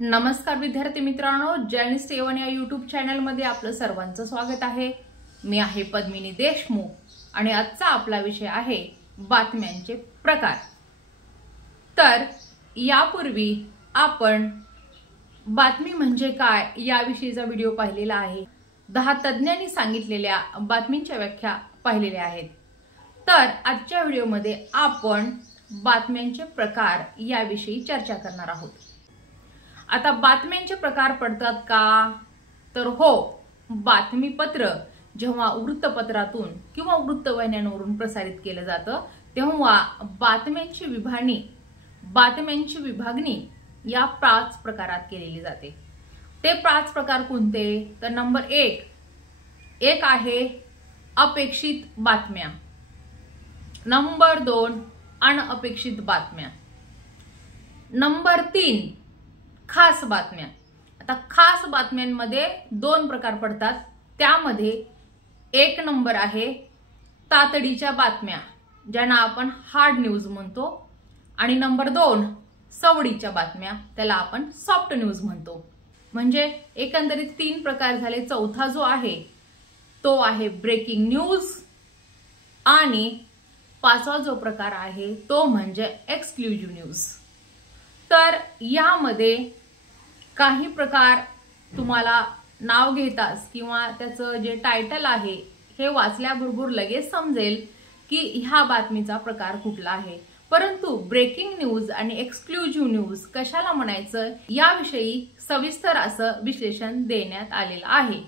नमस्कार विद्यार्थी मित्रांनो, जर्नलिस्ट A1 या यूट्यूब चॅनलमध्ये आपलं सर्वांचं स्वागत आहे। मी आहे पद्मिनी देशमुख आणि आजचा आपला विषय आहे बातम्यांचे प्रकार। तर यापूर्वी आपण बातमी म्हणजे काय याविषयीचा व्हिडिओ पाहिलेला आहे। 10 तज्ञांनी सांगितलेल्या बातमींच्या व्याख्या पाहिलेल्या आहेत। तर आजच्या व्हिडिओमध्ये आपण बातम्यांचे प्रकार याविषयी चर्चा करणार आहोत। आता बातम्यांचे प्रकार पडतात का? तर हो, बातमीपत्र जेव्हा वृत्तपत्रातून किंवा वृत्तवाहिन्यांवरून प्रसारित केलं जातं तेव्हा बातम्यांची विभागणी या 5 प्रकारात केलेली जाते। ते 5 प्रकार कोणते? तर नंबर 1 आहे अपेक्षित बातम्या, नंबर 2 अनअपेक्षित बातम्या, नंबर 3 खास बातम्या। आता खास बातम्यांमध्ये 2 प्रकार पडतात, त्यामध्ये 1 नंबर आहे तातडीच्या बातम्या ज्यांना आपण हार्ड न्यूज म्हणतो, आणि नंबर 2 सवडीच्या बातम्या, त्याला आपण सॉफ्ट न्यूज म्हणतो। म्हणजे एकंदरीत 3 प्रकार झाले। चौथा जो आहे तो आहे ब्रेकिंग न्यूज, आणि 5वा जो प्रकार आहे तो म्हणजे एक्सक्लुझिव्ह न्यूज। तर यामध्ये काही प्रकार तुम्हाला नाव घेताच किंवा त्याचं जे टायटल आहे हे वाचल्याबरोबर लगेच समजेल की ह्या बातमीचा प्रकार कुठला आहे, परंतु ब्रेकिंग न्यूज आणि एक्सक्लुझिव्ह न्यूज कशाला म्हणायचं याविषयी सविस्तर असं विश्लेषण देण्यात आलेलं आहे।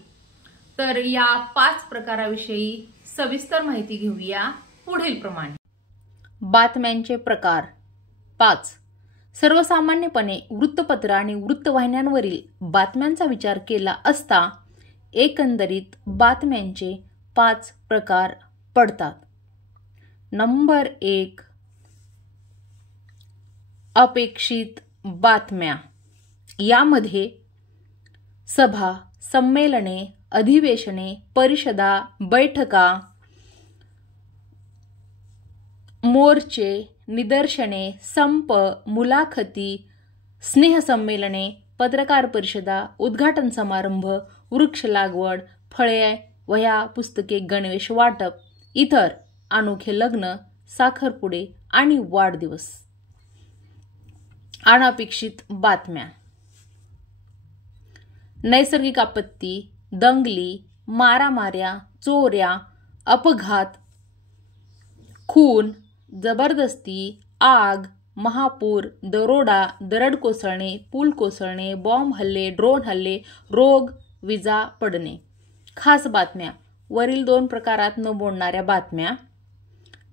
तर या 5 प्रकाराविषयी सविस्तर माहिती घेऊया पुढील प्रमाणे। बातम्यांचे प्रकार 5। सर्वसामान्यपणे वृत्तपत्र आणि वृत्तवाहिन्यांवरील बातम्यांचा विचार केला असता एकंदरीत बातम्यांचे 5 प्रकार पडतात। नंबर 1 अपेक्षित बातम्या। यामध्ये सभा, संमेलने, अधिवेशने, परिषदा, बैठका, मोर्चे, निदर्शने, संप, मुलाखती, स्नेहसंमेलने, पत्रकार परिषदा, उद्घाटन समारंभ, वृक्ष लागवड, फळे, वह्या, पुस्तके, गणवेश वाटप, इतर अनोखे लग्न, साखरपुडे आणि वाढदिवस। अनपेक्षित बातम्या। नैसर्गिक आपत्ती, दंगली, मारामाऱ्या, चोऱ्या, अपघात, खून, जबरदस्ती, आग, महापूर, दरोडा, दरड कोसळणे, पूल कोसळणे, बॉम्ब हल्ले, ड्रोन हल्ले, रोग, विजा पडणे। खास बातम्या। वरील 2 प्रकारात न मोडणाऱ्या बातम्या।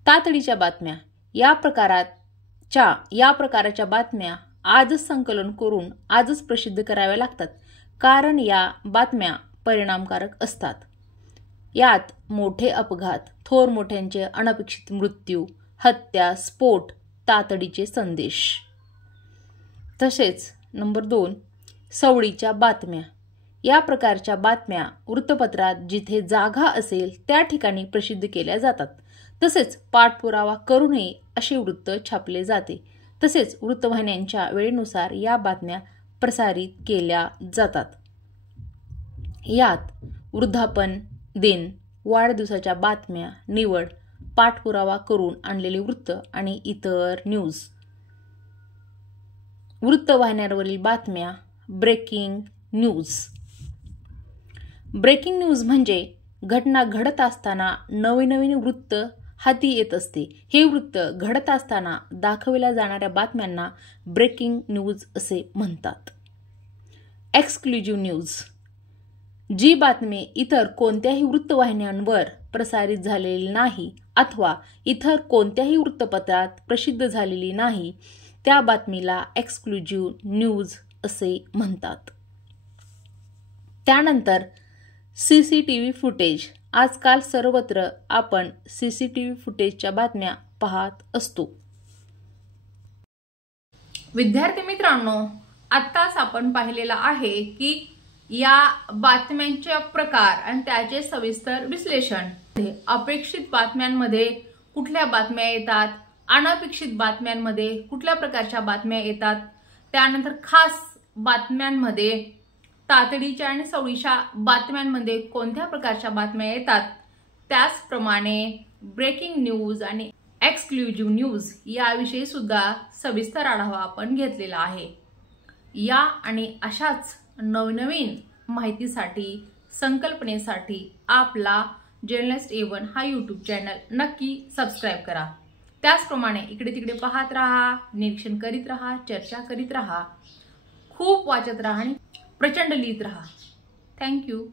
तातडीच्या बातम्या। या प्रकाराच्या बातम्या आजच संकलन करून आजच प्रसिद्ध कराव्या लागतात, कारण या बातम्या परिणामकारक असतात। यात मोठे अपघात, थोर मोठ्यांचे अनपेक्षित मृत्यू, हत्या, स्फोट, तातडीचे संदेश। तसेच नंबर 2 सवडीच्या बातम्या। या प्रकारच्या बातम्या वृत्तपत्रात जिथे जागा असेल त्या ठिकाणी प्रसिद्ध केल्या जातात, तसेच पाठपुरावा करूनही असे वृत्त छापले जाते। तसेच वृत्तवाहिन्यांच्या वेळेनुसार या बातम्या प्रसारित केल्या जातात। यात वृद्धापन दिन, वाढदिवसाच्या बातम्या, निवड, पाठपुरावा करून आणलेले वृत्त आणि इतर न्यूज। वृत्तवाहिन्यांवरील बातम्या। Breaking news. ब्रेकिंग न्यूज म्हणजे घटना घडत असताना नवीन वृत्त हाती येत असते। हे वृत्त घडत असताना दाखवल्या जाणाऱ्या बातम्यांना ब्रेकिंग न्यूज असे म्हणतात। Exclusive news. जी बातमी इतर कोणत्याही वृत्तवाहिन्यांवर प्रसारित झालेली नाही अथवा इतर कोणत्याही वृत्तपत्रात प्रसिद्ध झालेली नाही त्या बातमीला एक्सक्लुझिव्ह न्यूज असे म्हणतात। त्यानंतर सीसीटीव्ही फुटेज। आजकाल सर्वत्र आपण सीसीटीव्ही फुटेजच्या बातम्या पाहत असतो। विद्यार्थी मित्रांनो, आत्ताच आपण पाहिलेला आहे की या बातम्यांचे प्रकार आणि त्याचे सविस्तर विश्लेषण। अपेक्षित बातम्यांमध्ये कुठल्या बातम्या येतात, अनपेक्षित बातम्यांमध्ये कुठल्या प्रकारच्या बातम्या येतात, त्यानंतर खास बातम्यांमध्ये तातडीच्या आणि सविशा बातम्यांमध्ये कोणत्या प्रकारच्या बातम्या येतात, त्याचप्रमाणे ब्रेकिंग न्यूज आणि एक्सक्लुझिव्ह न्यूज याविषयी सुद्धा सविस्तर आढावा आपण घेतलेला आहे। या आणि अशाच नवनवीन माहितीसाठी, संकल्पनेसाठी आपला जर्नलिस्ट A1 हा YouTube चॅनल नक्की सबस्क्राईब करा। त्याचप्रमाणे इकडे तिकडे पाहत राहा, निरीक्षण करीत राहा, चर्चा करीत राहा, खूप वाचत राहा आणि प्रचंड लिहित राहा। थँक्यू।